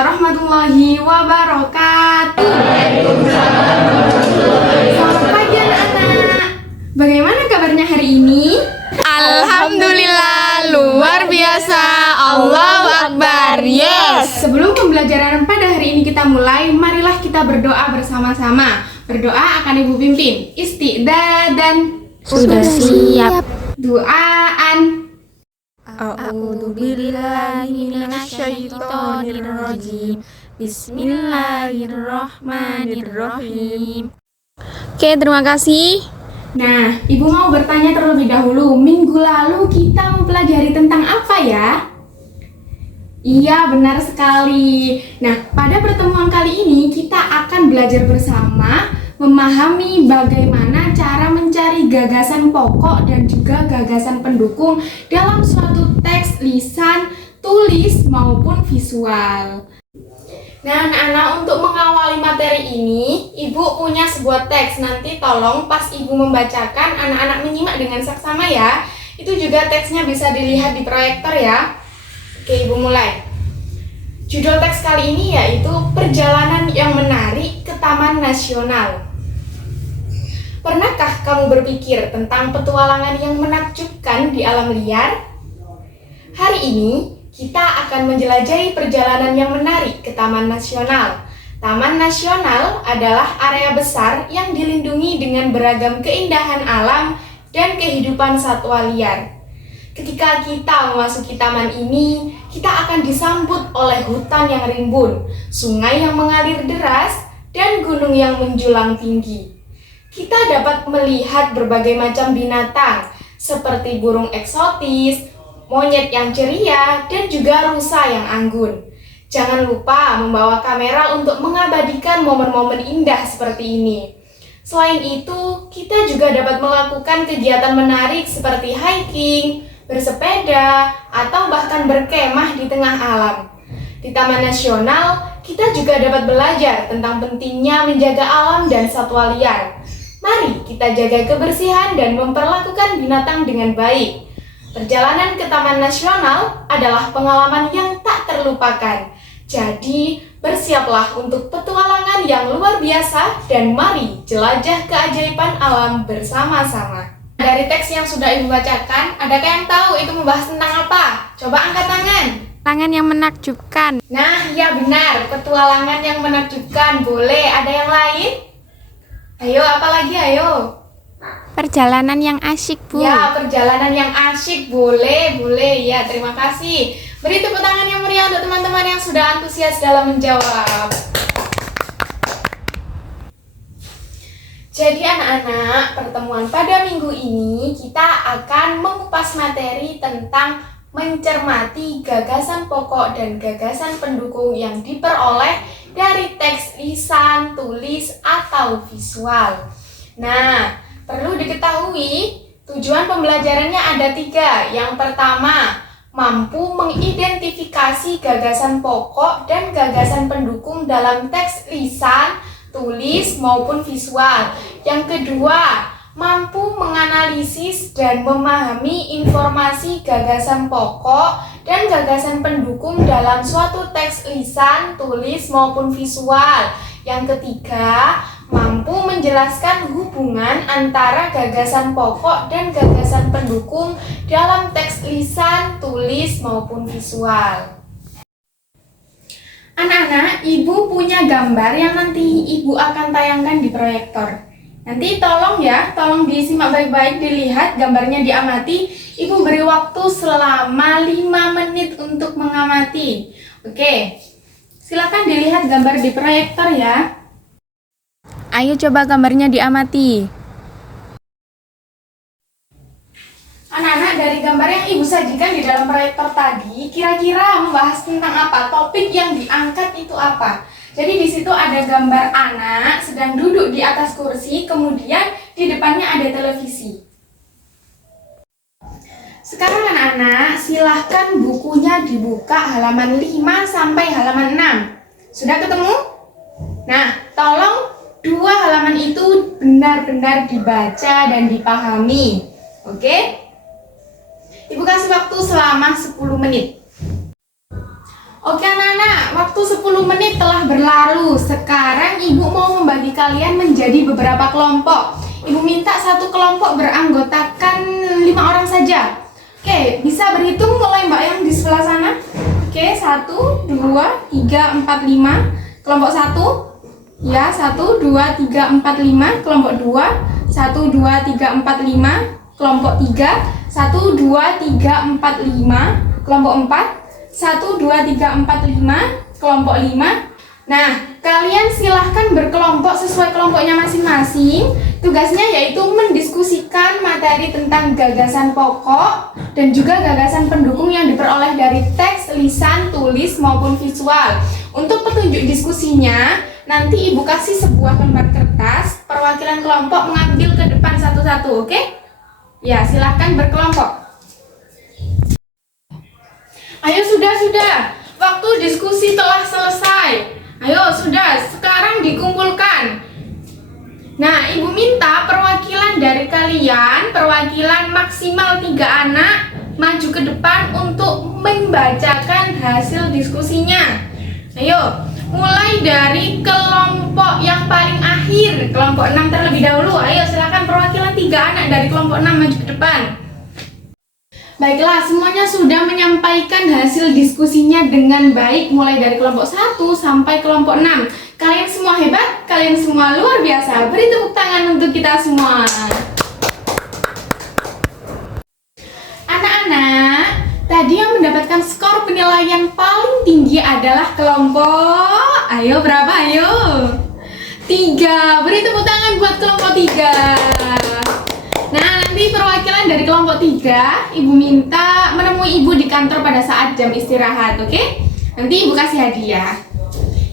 warahmatullahi wabarakatuh. Selamat pagi anak-anak. Bagaimana kabarnya hari ini? Alhamdulillah, luar biasa. Allahu Akbar. Yes. Sebelum pembelajaran pada hari ini kita mulai, marilah kita berdoa bersama-sama. Berdoa akan Ibu pimpin. Istiqdadan. Sudah siap. Duaan. A'udzu billahi minasyaitonir rajim. Bismillahirrahmanirrahim. Oke, terima kasih. Nah, Ibu mau bertanya terlebih dahulu. Minggu lalu kita mempelajari tentang apa ya? Iya, benar sekali. Nah, pada pertemuan kali ini kita akan belajar bersama memahami bagaimana cara mencari gagasan pokok dan juga gagasan pendukung dalam suatu teks, lisan, tulis, maupun visual. Nah, anak-anak, untuk mengawali materi ini, Ibu punya sebuah teks. Nanti tolong pas Ibu membacakan, anak-anak menyimak dengan saksama ya. Itu juga teksnya bisa dilihat di proyektor ya. Oke, Ibu mulai. Judul teks kali ini yaitu Perjalanan yang Menarik ke Taman Nasional. Pernahkah kamu berpikir tentang petualangan yang menakjubkan di alam liar? Hari ini kita akan menjelajahi perjalanan yang menarik ke Taman Nasional. Taman Nasional adalah area besar yang dilindungi dengan beragam keindahan alam dan kehidupan satwa liar. Ketika kita memasuki taman ini, kita akan disambut oleh hutan yang rimbun, sungai yang mengalir deras, dan gunung yang menjulang tinggi. Kita dapat melihat berbagai macam binatang, seperti burung eksotis, monyet yang ceria, dan juga rusa yang anggun. Jangan lupa membawa kamera untuk mengabadikan momen-momen indah seperti ini. Selain itu, kita juga dapat melakukan kegiatan menarik seperti hiking, bersepeda, atau bahkan berkemah di tengah alam. Di Taman Nasional, kita juga dapat belajar tentang pentingnya menjaga alam dan satwa liar. Mari kita jaga kebersihan dan memperlakukan binatang dengan baik. Perjalanan ke Taman Nasional adalah pengalaman yang tak terlupakan. Jadi, bersiaplah untuk petualangan yang luar biasa dan mari jelajah keajaiban alam bersama-sama. Dari teks yang sudah Ibu bacakan, adakah yang tahu itu membahas tentang apa? Coba angkat tangan. Tangan yang menakjubkan. Nah, ya benar, petualangan yang menakjubkan. Boleh, ada yang lain? Ayo, apa lagi? Ayo. Perjalanan yang asyik, Bu. Ya, perjalanan yang asyik. Boleh. Ya, terima kasih. Beri tepuk tangan yang meriah untuk teman-teman yang sudah antusias dalam menjawab. Jadi anak-anak, pertemuan pada minggu ini kita akan mengupas materi tentang mencermati gagasan pokok dan gagasan pendukung yang diperoleh dari teks lisan, tulis, atau visual. Nah, perlu diketahui, tujuan pembelajarannya ada 3. Yang pertama, mampu mengidentifikasi gagasan pokok dan gagasan pendukung dalam teks lisan, tulis, maupun visual. Yang kedua, mampu menganalisis dan memahami informasi gagasan pokok dan gagasan pendukung dalam suatu teks lisan, tulis, maupun visual. Yang ketiga, mampu menjelaskan hubungan antara gagasan pokok dan gagasan pendukung dalam teks lisan, tulis, maupun visual. Anak-anak, Ibu punya gambar yang nanti Ibu akan tayangkan di proyektor. Nanti tolong disimak baik-baik, dilihat, gambarnya diamati. Ibu beri waktu selama 5 menit untuk mengamati. Oke, silakan dilihat gambar di proyektor ya. Ayo coba gambarnya diamati. Anak-anak, dari gambar yang Ibu sajikan di dalam proyektor tadi, kira-kira membahas tentang apa? Topik yang diangkat itu apa? Jadi di situ ada gambar anak sedang duduk di atas kursi, kemudian di depannya ada televisi. Sekarang anak-anak, silahkan bukunya dibuka halaman 5 sampai halaman 6. Sudah ketemu? Nah, tolong 2 halaman itu benar-benar dibaca dan dipahami. Oke? Ibu kasih waktu selama 10 menit. Oke anak-anak, waktu 10 menit telah berlalu. Sekarang Ibu mau membagi kalian menjadi beberapa kelompok. Ibu minta satu kelompok beranggotakan 5 orang saja. Oke, bisa berhitung mulai Mbak yang di sebelah sana. Oke, 1, 2, 3, 4, 5. Kelompok 1. Ya, 1, 2, 3, 4, 5. Kelompok 2. 1, 2, 3, 4, 5. Kelompok 3. 1, 2, 3, 4, 5. Kelompok 4. 1, 2, 3, 4, 5. Kelompok 5. Nah, kalian silahkan berkelompok sesuai kelompoknya masing-masing. Tugasnya yaitu mendiskusikan materi tentang gagasan pokok dan juga gagasan pendukung yang diperoleh dari teks, lisan, tulis, maupun visual. Untuk petunjuk diskusinya, nanti Ibu kasih sebuah lembar kertas. Perwakilan kelompok mengambil ke depan satu-satu, oke? Ya, silahkan berkelompok. Ayo sudah. Waktu diskusi telah selesai. Ayo sudah, sekarang dikumpulkan. Nah, Ibu minta perwakilan dari kalian, perwakilan maksimal 3 anak, maju ke depan untuk membacakan hasil diskusinya. Ayo, mulai dari kelompok yang paling akhir, kelompok 6 terlebih dahulu. Ayo silakan perwakilan 3 anak dari kelompok 6 maju ke depan. Baiklah, semuanya sudah menyampaikan hasil diskusinya dengan baik mulai dari kelompok 1 sampai kelompok 6. Kalian semua hebat, kalian semua luar biasa. Beri tepuk tangan untuk kita semua. Anak-anak, tadi yang mendapatkan skor penilaian paling tinggi adalah kelompok... Ayo, berapa? Ayo. 3. Beri tepuk tangan buat kelompok 3. Nah, nanti perwakilan dari kelompok 3, Ibu minta menemui Ibu di kantor pada saat jam istirahat, oke? Nanti Ibu kasih hadiah.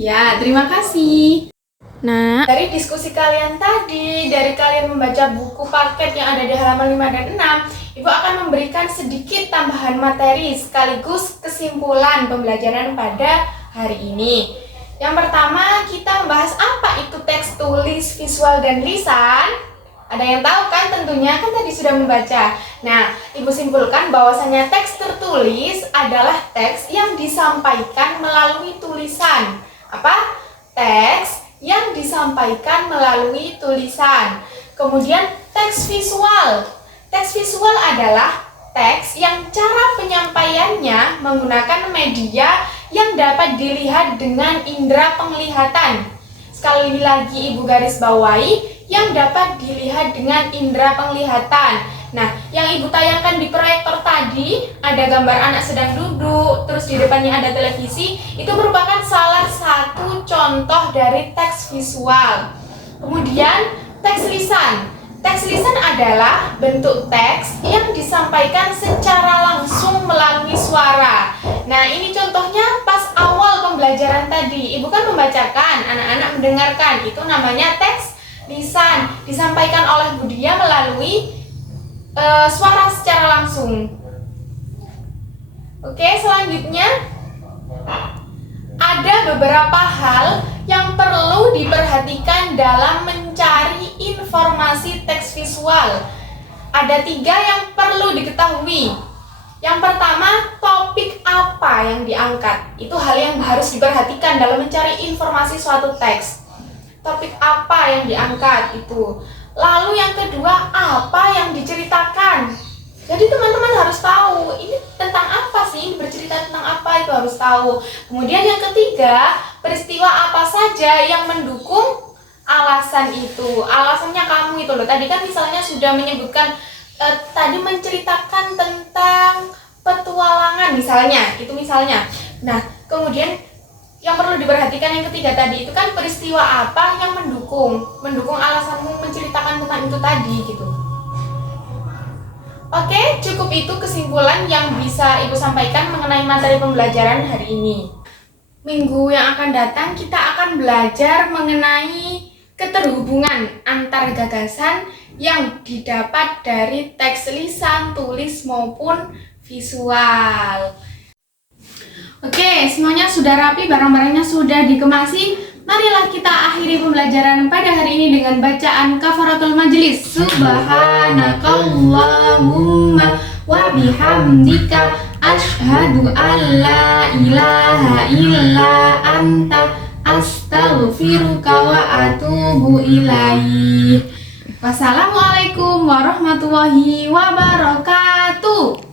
Ya, terima kasih. Nah, Dari diskusi kalian tadi, dari kalian membaca buku paket yang ada di halaman 5 dan 6, Ibu akan memberikan sedikit tambahan materi sekaligus kesimpulan pembelajaran pada hari ini. Yang pertama, kita membahas apa itu teks, tulis, visual, dan lisan. Ada yang tahu kan tentunya, kan tadi sudah membaca. Nah, Ibu simpulkan bahwasanya teks tertulis adalah teks yang disampaikan melalui tulisan. Apa? Teks yang disampaikan melalui tulisan. Kemudian teks visual. Teks visual adalah teks yang cara penyampaiannya menggunakan media yang dapat dilihat dengan indera penglihatan. Sekali lagi Ibu garis bawahi, yang dapat dilihat dengan indera penglihatan. Nah, yang Ibu tayangkan di proyektor tadi, ada gambar anak sedang duduk, terus di depannya ada televisi, itu merupakan salah satu contoh dari teks visual. Kemudian, teks lisan. Teks lisan adalah bentuk teks yang disampaikan secara langsung melalui suara. Nah, ini contohnya pas awal pembelajaran tadi. Ibu kan membacakan, anak-anak mendengarkan. Itu namanya teks lisan, disampaikan oleh Budia melalui suara secara langsung. Oke, selanjutnya ada beberapa hal yang perlu diperhatikan dalam mencari informasi teks visual. Ada 3 yang perlu diketahui. Yang pertama, topik apa yang diangkat. Itu hal yang harus diperhatikan dalam mencari informasi suatu teks. Topik apa yang diangkat itu. Lalu yang kedua, apa yang diceritakan. Jadi teman-teman harus tahu ini tentang apa sih, ini bercerita tentang apa, itu harus tahu. Kemudian yang ketiga, peristiwa apa saja yang mendukung alasan itu. Alasannya kamu itu loh. Tadi kan misalnya sudah menyebutkan tadi menceritakan tentang petualangan misalnya, itu misalnya. Nah, kemudian yang perlu diperhatikan yang ketiga tadi itu kan peristiwa apa yang mendukung alasanmu menceritakan tentang itu tadi gitu. Oke, cukup itu kesimpulan yang bisa Ibu sampaikan mengenai materi pembelajaran hari ini. Minggu yang akan datang kita akan belajar mengenai keterhubungan antar gagasan yang didapat dari teks lisan, tulis maupun visual. Oke, semuanya sudah rapi, barang-barangnya sudah dikemasi. Marilah kita akhiri pembelajaran pada hari ini dengan bacaan kafaratul majelis. Subhanakallahumma wa bihamdika Asyhadu an la ilaha illa anta astaghfiruka wa atubu ilaik. Wassalamualaikum warahmatullahi wabarakatuh.